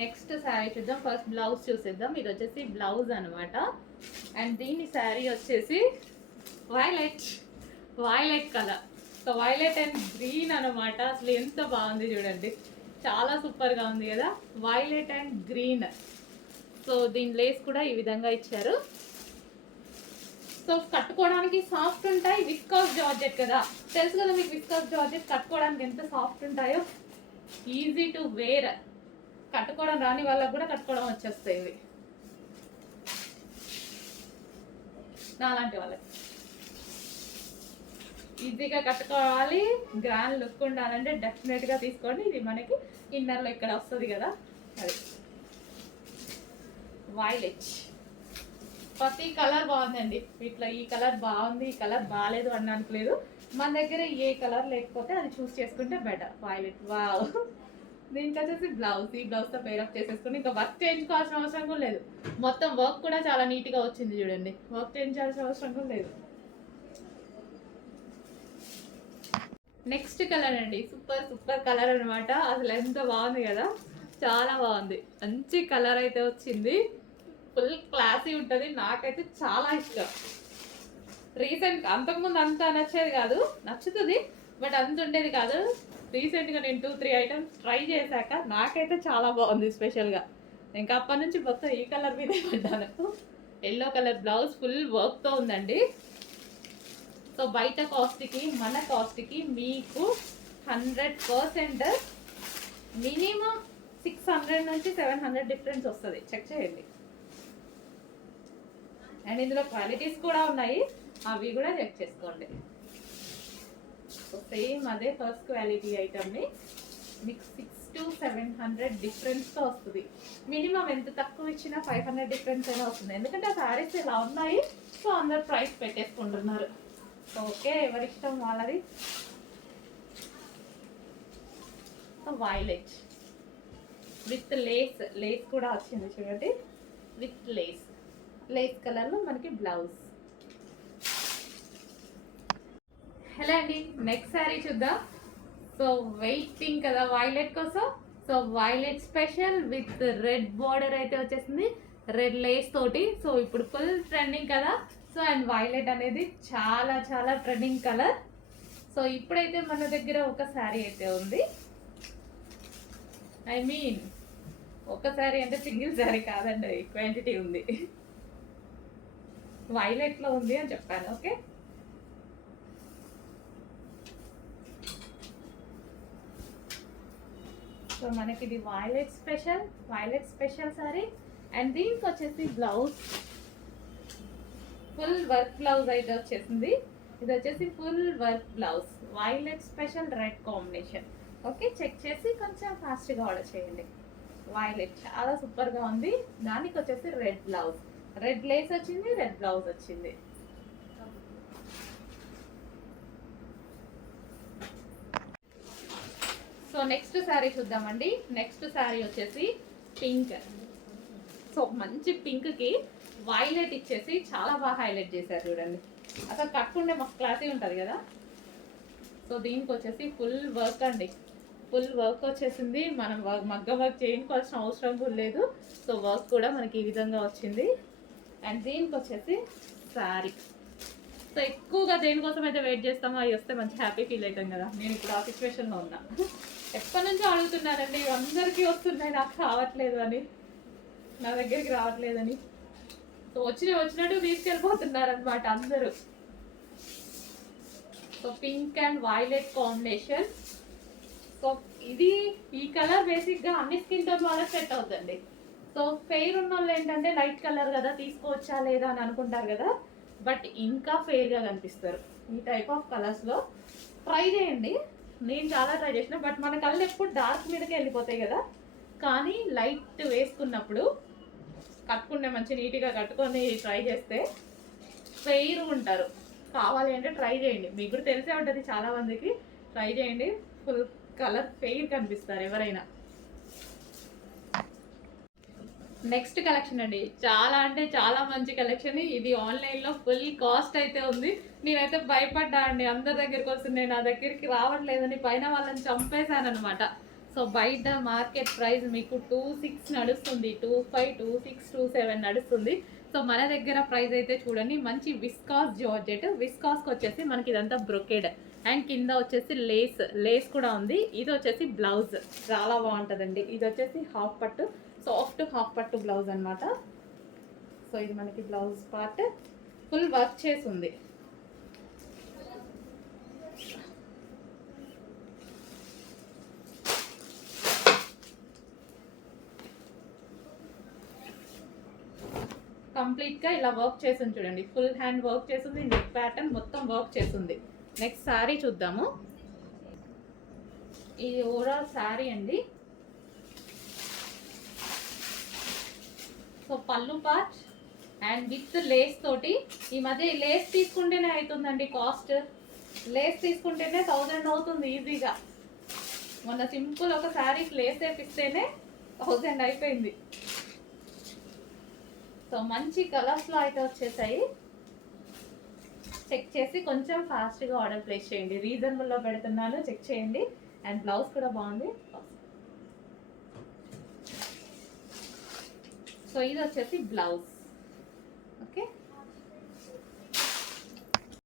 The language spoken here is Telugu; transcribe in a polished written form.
నెక్స్ట్ శారీ చూద్దాం. ఫస్ట్ బ్లౌజ్ చూసేద్దాం. ఇది వచ్చేసి బ్లౌజ్ అనమాట. అండ్ దీని శారీ వచ్చేసి violet colour. So violet and green అనమాట. అసలు ఎంత బాగుంది చూడండి, చాలా సూపర్గా ఉంది కదా, వైలెట్ అండ్ గ్రీన్. సో దీని లేస్ కూడా ఈ విధంగా ఇచ్చారు. సో కట్టుకోవడానికి సాఫ్ట్ ఉంటాయి, విస్కాస్ జార్జెట్ కదా, తెలుసు కదా మీకు విస్కాస్ జార్జెట్ కట్టుకోవడానికి ఎంత సాఫ్ట్ ఉంటాయో. ఈజీ టు వేర్, కట్టుకోవడం రాని వాళ్ళకు కూడా కట్టుకోవడం వచ్చేస్తాయి ఇవి, నాలాంటి వాళ్ళకి ఈజీగా కట్టుకోవాలి. గ్రాండ్ లుక్ ఉండాలంటే డెఫినెట్గా తీసుకోండి. ఇది మనకి ఇన్నర్లో ఇక్కడ వస్తుంది కదా, అది వైలెట్. ప్రతి కలర్ బాగుందండి ఇట్లా. ఈ కలర్ బాగుంది, ఈ కలర్ బాగాలేదు అనడానికి లేదు. మన దగ్గర ఏ కలర్ లేకపోతే అది చూస్ చేసుకుంటే బెటర్. Violet wow. దీనికి వచ్చేసి బ్లౌజ్, ఈ బ్లౌజ్తో పేరప్ చేసేసుకుని ఇంకా వర్క్ చేయించుకోవాల్సిన అవసరం కూడా లేదు. మొత్తం వర్క్ కూడా చాలా నీట్గా వచ్చింది చూడండి, వర్క్ చేయించాల్సిన అవసరం కూడా లేదు. నెక్స్ట్ కలర్ అండి, సూపర్ కలర్ అనమాట. అసలు ఎంత బాగుంది కదా, చాలా బాగుంది. మంచి కలర్ అయితే వచ్చింది, ఫుల్ క్లాసీ ఉంటుంది. నాకైతే చాలా ఇష్టం. రీసెంట్ అంతకుముందు అంత నచ్చేది కాదు, నచ్చుతుంది బట్ అంత ఉండేది కాదు. రీసెంట్గా నేను 2-3 ఐటమ్స్ ట్రై చేశాక నాకైతే చాలా బాగుంది స్పెషల్గా. ఇంకా అప్పటి నుంచి మొత్తం ఈ కలర్ మీదే పడ్డాను. ఎల్లో కలర్ బ్లౌజ్, ఫుల్ వర్క్తో ఉందండి. సో బయట కాస్ట్కి మన కాస్ట్కి మీకు 100% మినిమం 600 నుంచి 700 డిఫరెన్స్ వస్తుంది. చెక్ చేయండి. అండ్ ఇందులో క్వాలిటీస్ కూడా ఉన్నాయి, అవి కూడా చెక్ చేసుకోండి. సో సేమ్ అదే ఫస్ట్ క్వాలిటీ ఐటమ్ని మీకు 600 to 700 డిఫరెన్స్తో వస్తుంది. మినిమం ఎంత తక్కువ ఇచ్చినా 500 డిఫరెన్స్ అయినా వస్తుంది. ఎందుకంటే ఆ శారీస్ ఇలా ఉన్నాయి, సో అందరు ప్రైస్ పెట్టేసుకుంటున్నారు. ఓకే, ఎవరిష్టం వాళ్ళది. వైలెట్ విత్ లేస్ కూడా వచ్చింది చూడండి, విత్ లేస్ కలర్లో మనకి బ్లౌజ్. హలో అండి, నెక్స్ట్ శారీ చూద్దాం. సో వెయిటింగ్ కదా వైలెట్ కోసం. So violet special with red border అయితే వచ్చేసింది, రెడ్ లేస్ తోటి. సో ఇప్పుడు ఫుల్ ట్రెండింగ్ కదా. సో అండ్ వైలెట్ అనేది చాలా చాలా ట్రెండింగ్ కలర్. సో ఇప్పుడైతే మన దగ్గర ఒక శారీ అయితే ఉంది. ఐ మీన్ ఒక శారీ అంటే సింగిల్ శారీ కాదండి, క్వాంటిటీ ఉంది. వైలెట్లో ఉంది అని చెప్పాను. ఓకే, సో మనకి ఇది వైలెట్ స్పెషల్ శారీ. అండ్ దీనికి వచ్చేసి బ్లౌజ్ ఫుల్ వర్క్ బ్లౌజ్ అయితే వచ్చేసింది. ఇది వచ్చేసి full work blouse, violet special red combination. Okay, check చేసి కొంచెం ఫాస్ట్గా ఆర్డర్ చేయండి. వైలెట్ చాలా సూపర్గా ఉంది. దానికి వచ్చేసి రెడ్ బ్లౌజ్, రెడ్ లేస్ వచ్చింది, రెడ్ బ్లౌజ్ వచ్చింది. సో నెక్స్ట్ శారీ చూద్దామండి. నెక్స్ట్ శారీ వచ్చేసి పింక్. సో మంచి పింక్కి వైలెట్ ఇచ్చేసి చాలా బాగా హైలైట్ చేశారు చూడండి. అసలు కట్టుకుంటే మస్తు క్లాసీ ఉంటుంది కదా. సో దీనికి వచ్చేసి ఫుల్ వర్క్ అండి, ఫుల్ వర్క్ వచ్చేసింది. మనం మగ్గ వర్క్ చేయించుకోవాల్సిన అవసరం కూడా లేదు. సో వర్క్ కూడా మనకి ఈ విధంగా వచ్చింది. అండ్ దీనికి వచ్చేసి శారీ. సో ఎక్కువగా దేనికోసం అయితే వెయిట్ చేస్తామో అవి వస్తే మంచి హ్యాపీ ఫీల్ అవుతాం కదా. నేను ఇప్పుడు ఆ సిచ్యువేషన్లో ఉన్నా. ఎప్పటి నుంచో అడుగుతున్నానండి, అందరికీ వస్తున్నాయి, నాకు రావట్లేదు అని, నా దగ్గరికి రావట్లేదని. సో వచ్చినట్టు తీసుకెళ్ళిపోతున్నారు అనమాట అందరూ. So pink and violet combination. So ఇది ఈ కలర్ బేసిక్గా అన్ని స్కిన్ టోన్ వాళ్ళకి సెట్ అవుతుంది. సో ఫెయిర్ ఉన్న వాళ్ళు ఏంటంటే లైట్ కలర్ కదా తీసుకోవచ్చా లేదా అని అనుకుంటారు కదా, బట్ ఇంకా ఫెయిర్గా కనిపిస్తారు ఈ టైప్ ఆఫ్ కలర్స్లో. ట్రై చేయండి, నేను చాలా ట్రై చేసిన, బట్ మన కళ్ళు ఎప్పుడు డార్క్ మీదకి వెళ్ళిపోతాయి కదా. కానీ లైట్ వేసుకున్నప్పుడు కట్టుకుంటే మంచి నీట్గా కట్టుకొని ట్రై చేస్తే ఫెయిర్ ఉంటారు. కావాలి అంటే ట్రై చేయండి, మీకు కూడా తెలిసే ఉంటుంది చాలా మందికి. ట్రై చేయండి, ఫుల్ కలర్ ఫెయిర్ కనిపిస్తారు ఎవరైనా. నెక్స్ట్ కలెక్షన్ అండి, చాలా అంటే చాలా మంచి కలెక్షన్. ఇది ఆన్లైన్లో ఫుల్ కాస్ట్ అయితే ఉంది. నేనైతే భయపడ్డా అండి, అందరి దగ్గరికి వస్తున్నాయి నా దగ్గరికి రావట్లేదని పైన వాళ్ళని చంపేశాను అనమాట. సో బయట మార్కెట్ ప్రైస్ మీకు 26 నడుస్తుంది, 25, 26, 27 నడుస్తుంది. సో మన దగ్గర ప్రైస్ అయితే చూడండి, మంచి విస్కాస్ జార్జెట్. విస్కాస్కి వచ్చేసి మనకి ఇదంతా బ్రొకేడ్ అండ్ కింద వచ్చేసి లేస్ కూడా ఉంది. ఇది వచ్చేసి బ్లౌజ్ చాలా బాగుంటుందండి. ఇది వచ్చేసి హాఫ్ పట్టు, సాఫ్ట్ హాఫ్ పట్టు బ్లౌజ్ అనమాట. సో ఇది మనకి బ్లౌజ్ పార్ట్ ఫుల్ వర్క్ చేసి ఉంది. కంప్లీట్గా ఇలా వర్క్ చేసింది చూడండి, ఫుల్ హ్యాండ్ వర్క్ చేసింది, నెక్ ప్యాటర్న్ మొత్తం వర్క్ చేసింది. నెక్స్ట్ శారీ చూద్దాము. ఇది ఓవరాల్ శారీ అండి. సో పళ్ళు పార్ట్ అండ్ విత్ లేస్ తోటి. ఈ మధ్య లేస్ తీసుకుంటేనే అవుతుందండి కాస్ట్. లేస్ తీసుకుంటేనే 1000 అవుతుంది ఈజీగా. మొన్న సింపుల్ ఒక శారీకి లేస్ వేపిస్తేనే 1000 అయిపోయింది. సో మంచి కలర్స్లో అయితే వచ్చేసాయి. చెక్ చేసి కొంచెం ఫాస్ట్గా ఆర్డర్ ప్లేస్ చేయండి. రీజనబుల్లో పెడుతున్నాను, చెక్ చేయండి. అండ్ బ్లౌజ్ కూడా బాగుంది. సో ఇది వచ్చేసి బ్లౌజ్. ఓకే.